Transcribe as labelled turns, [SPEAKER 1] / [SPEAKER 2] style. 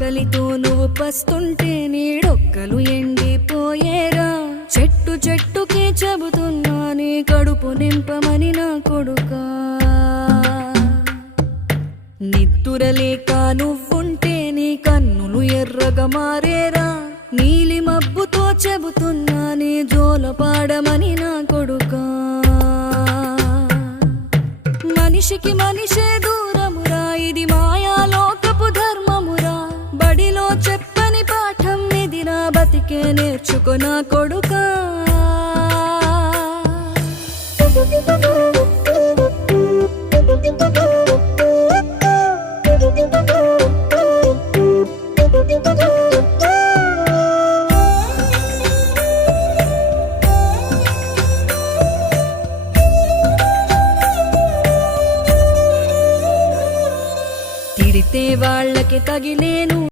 [SPEAKER 1] కలితో నువ్వు పస్తుంటే నీడొక్కలు ఎండిపోయేరా. చెట్టు చెట్టుకే చెబుతున్నా నీ కడుపు నింపమని నా కొడుకా. నిద్దురలేక నువ్వుంటే నీ కన్నులు ఎర్రగా మారేరా. నీలి మబ్బుతో చెబుతున్నా నీ జోల పాడమని నా కొడుకా. మనిషికి మనిషేదు నాకే నేర్చుకో నా కొడుకా. తిడితే వాళ్ళకి తగిలేను.